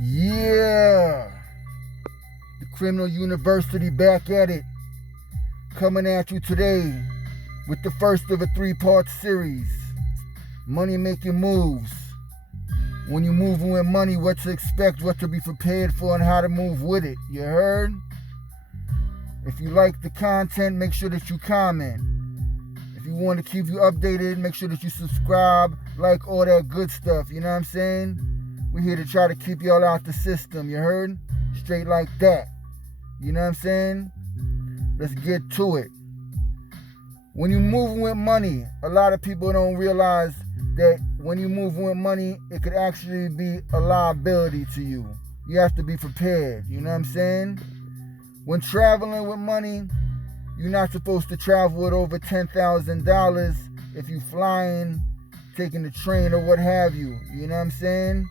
Yeah, the Criminal University back at it, coming at you today with the first of a three-part series, Money Making Moves. When you're moving with money, what to expect, what to be prepared for, and how to move with it. You heard? If you like the content, make sure that you comment. If you want to keep you updated, make sure that you subscribe, like all that good stuff. You know what I'm saying? We're here to try to keep y'all out the system. You heard? Straight like that. You know what I'm saying? Let's get to it. When you're moving with money, a lot of people don't realize that when you're moving with money, it could actually be a liability to you. You have to be prepared. You know what I'm saying? When traveling with money, you're not supposed to travel with over $10,000 if you're flying, taking the train or what have you. You know what I'm saying?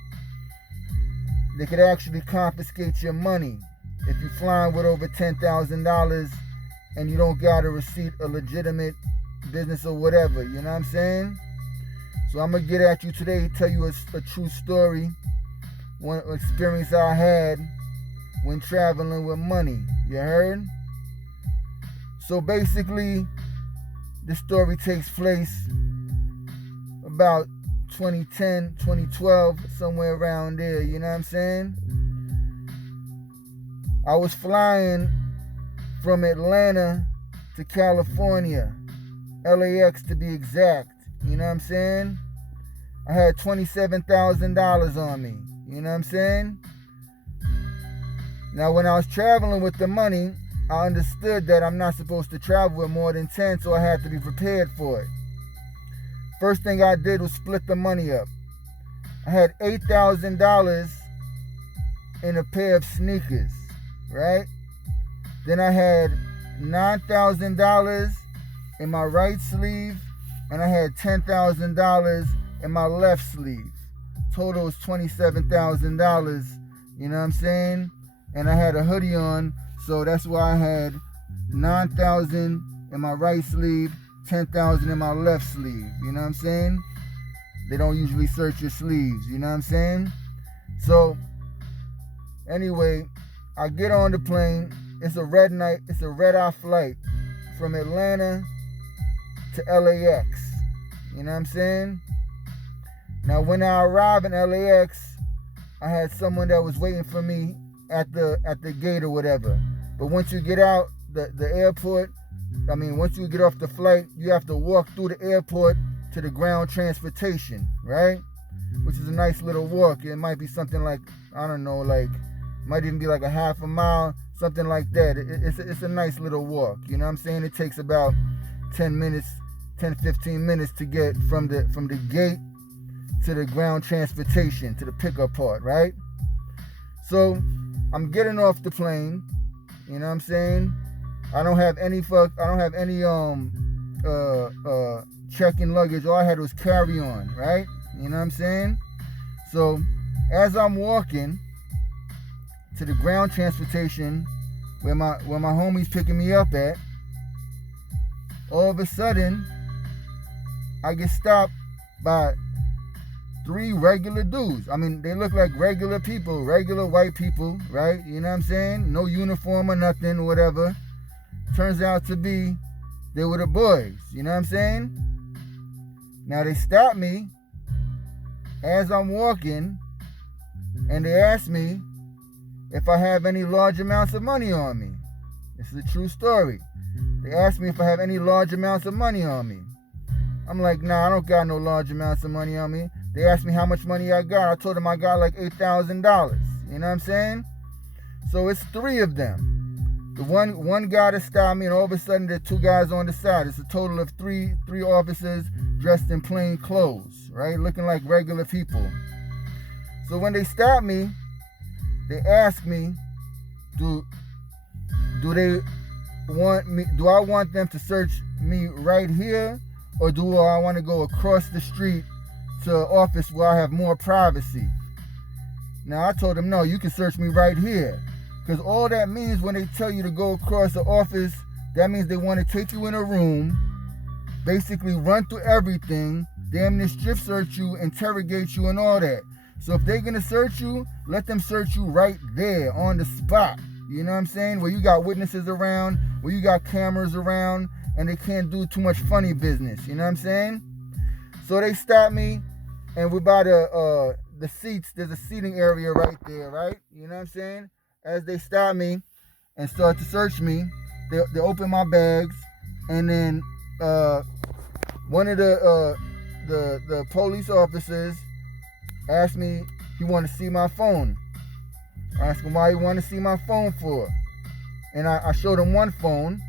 They could actually confiscate your money if you're flying with over $10,000 and you don't got a receipt, a legitimate business or whatever. You know what I'm saying? So I'm going to get at you today, tell you a true story, one experience I had when traveling with money. You heard? So basically, this story takes place about 2010, 2012, somewhere around there. You know what I'm saying? I was flying from Atlanta to California, LAX to be exact. You know what I'm saying? I had $27,000 on me. You know what I'm saying? Now, when I was traveling with the money, I understood that I'm not supposed to travel with more than 10, so I had to be prepared for it. First thing I did was split the money up. I had $8,000 in a pair of sneakers, right? Then I had $9,000 in my right sleeve, and I had $10,000 in my left sleeve. Total was $27,000, you know what I'm saying? And I had a hoodie on, so that's why I had $9,000 in my right sleeve, $10,000 in my left sleeve. You know what I'm saying? They don't usually search your sleeves. You know what I'm saying? So, anyway, I get on the plane. It's a red eye flight from Atlanta to LAX. You know what I'm saying? Now, when I arrived in LAX, I had someone that was waiting for me at the gate or whatever. But once you get out the airport, once you get off the flight, you have to walk through the airport to the ground transportation, right? Which is a nice little walk. It might be something like, I don't know, might even be like a half a mile, something like that. It's a nice little walk. You know what I'm saying? It takes about 10 minutes, 15 minutes to get from the gate to the ground transportation, to the pickup part, right? So I'm getting off the plane. You know what I'm saying? I don't have any check-in luggage. All I had was carry-on, right? You know what I'm saying? So as I'm walking to the ground transportation where my homie's picking me up at, all of a sudden I get stopped by 3 regular dudes. They look like regular people, regular white people, right? You know what I'm saying? No uniform or nothing, whatever. Turns out to be they were the boys. You know what I'm saying? Now they stopped me as I'm walking, and they asked me if I have any large amounts of money on me. This is a true story. They asked me if I have any large amounts of money on me. I'm like, nah, I don't got no large amounts of money on me. They asked me how much money I got. I told them I got like $8,000. You know what I'm saying? So it's 3 of them. The one guy that stopped me, and all of a sudden there are 2 guys on the side. It's a total of three officers dressed in plain clothes, right? Looking like regular people. So when they stopped me, they asked me, do I want them to search me right here, or do I want to go across the street to an office where I have more privacy? Now I told them, no, you can search me right here. Because all that means when they tell you to go across the office, that means they want to take you in a room, basically run through everything, damn near strip search you, interrogate you and all that. So if they're going to search you, let them search you right there on the spot. You know what I'm saying? Where you got witnesses around, where you got cameras around, and they can't do too much funny business. You know what I'm saying? So they stopped me, and we're by the seats. There's a seating area right there, right? You know what I'm saying? As they stopped me and start to search me, they open my bags, and then one of the police officers asked me, he wanted to see my phone. I asked him why he wanted to see my phone for. And I showed him one phone,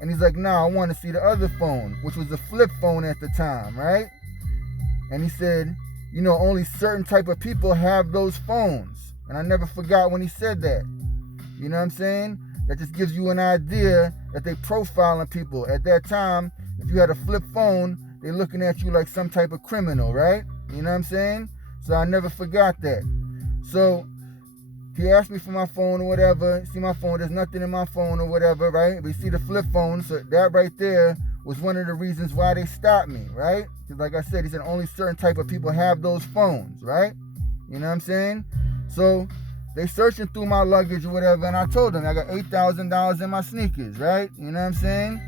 and he's like, nah, I want to see the other phone, which was a flip phone at the time, right? And he said, you know, only certain type of people have those phones. And I never forgot when he said that. You know what I'm saying? That just gives you an idea that they profiling people. At that time, if you had a flip phone, they're looking at you like some type of criminal, right? You know what I'm saying? So I never forgot that. So he asked me for my phone or whatever. See my phone, there's nothing in my phone or whatever, right? But you see the flip phone, so that right there was one of the reasons why they stopped me, right? Because like I said, he said only certain type of people have those phones, right? You know what I'm saying? So they searching through my luggage or whatever, and I told them I got $8,000 in my sneakers, right? You know what I'm saying?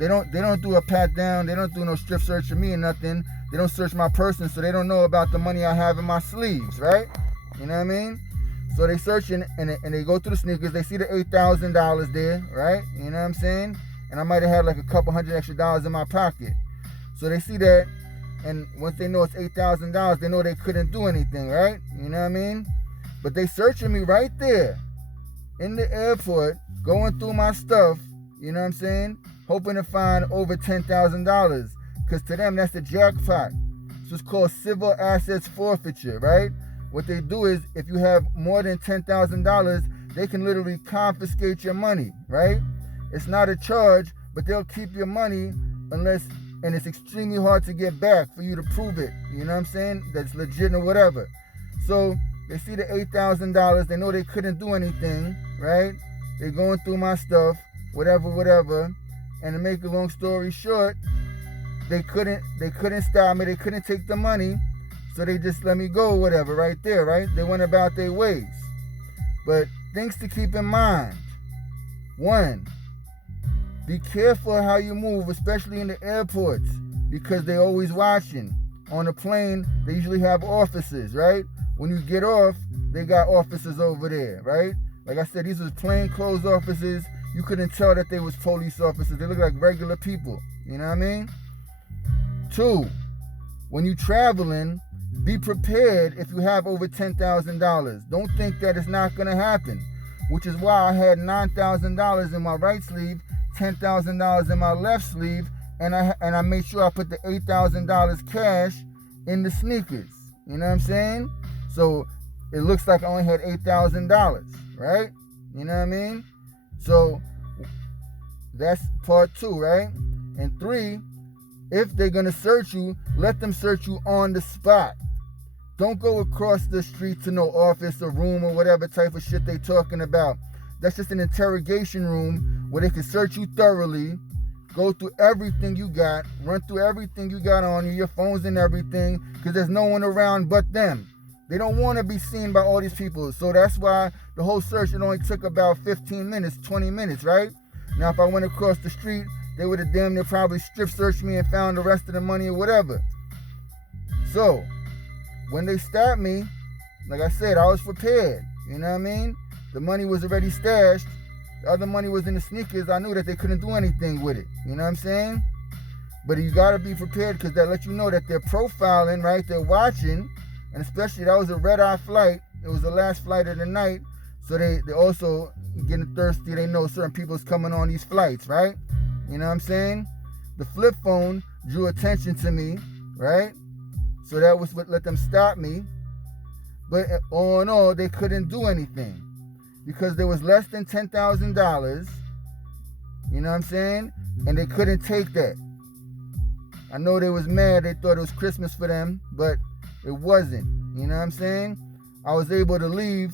They don't do a pat down, they don't do no strip search of me or nothing. They don't search my person, so they don't know about the money I have in my sleeves, right? You know what I mean? So they searching and they go through the sneakers, they see the $8,000 there, right? You know what I'm saying? And I might have had like a couple $100 extra in my pocket. So they see that, and once they know it's $8,000, they know they couldn't do anything, right? You know what I mean? But they searching me right there in the airport, going through my stuff, you know what I'm saying? Hoping to find over $10,000. Because to them, that's the jackpot. So it's called civil assets forfeiture, right? What they do is, if you have more than $10,000, they can literally confiscate your money, right? It's not a charge, but they'll keep your money unless, and it's extremely hard to get back for you to prove it. You know what I'm saying? That's legit or whatever. So they see the $8,000. They know they couldn't do anything, right? They're going through my stuff, whatever. And to make a long story short, they couldn't stop me. They couldn't take the money. So they just let me go, whatever, right there, right? They went about their ways. But things to keep in mind. 1, be careful how you move, especially in the airports, because they're always watching. On a plane, they usually have officers, right? When you get off, they got officers over there, right? Like I said, these was plainclothes officers. You couldn't tell that they was police officers. They look like regular people. You know what I mean? 2, when you traveling, be prepared if you have over $10,000. Don't think that it's not going to happen, which is why I had $9,000 in my right sleeve, $10,000 in my left sleeve, and I made sure I put the $8,000 cash in the sneakers. You know what I'm saying? So it looks like I only had $8,000, right? You know what I mean? So that's part 2, right? And 3, if they're going to search you, let them search you on the spot. Don't go across the street to no office or room or whatever type of shit they talking about. That's just an interrogation room where they can search you thoroughly, go through everything you got, run through everything you got on you, your phones and everything, because there's no one around but them. They don't want to be seen by all these people. So that's why the whole search, it only took about 15 minutes, 20 minutes, right? Now, if I went across the street, they would have damn near probably strip searched me and found the rest of the money or whatever. So when they stopped me, like I said, I was prepared. You know what I mean? The money was already stashed. The other money was in the sneakers. I knew that they couldn't do anything with it. You know what I'm saying? But you got to be prepared, because that lets you know that they're profiling, right? They're watching. And especially, that was a red-eye flight. It was the last flight of the night. So they also getting thirsty. They know certain people's coming on these flights, right? You know what I'm saying? The flip phone drew attention to me, right? So that was what let them stop me. But all in all, they couldn't do anything, because there was less than $10,000. You know what I'm saying? And they couldn't take that. I know they was mad. They thought it was Christmas for them, but it wasn't. You know what I'm saying? I was able to leave,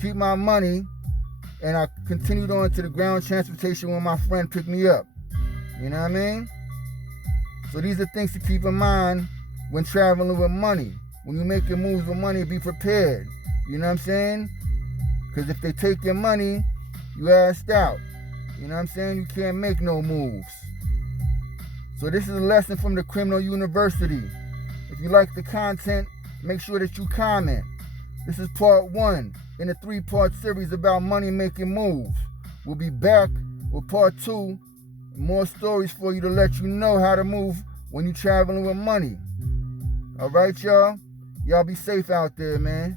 keep my money, and I continued on to the ground transportation when my friend picked me up. You know what I mean? So these are things to keep in mind when traveling with money. when you're making moves with money, be prepared. You know what I'm saying? Because if they take your money, you assed out. You know what I'm saying? You can't make no moves. So this is a lesson from the Criminal University. If you like the content, make sure that you comment. This is part 1 in a 3-part series about money making moves. We'll be back with part 2, more stories for you to let you know how to move when you're traveling with money. All right, y'all? Y'all be safe out there, man.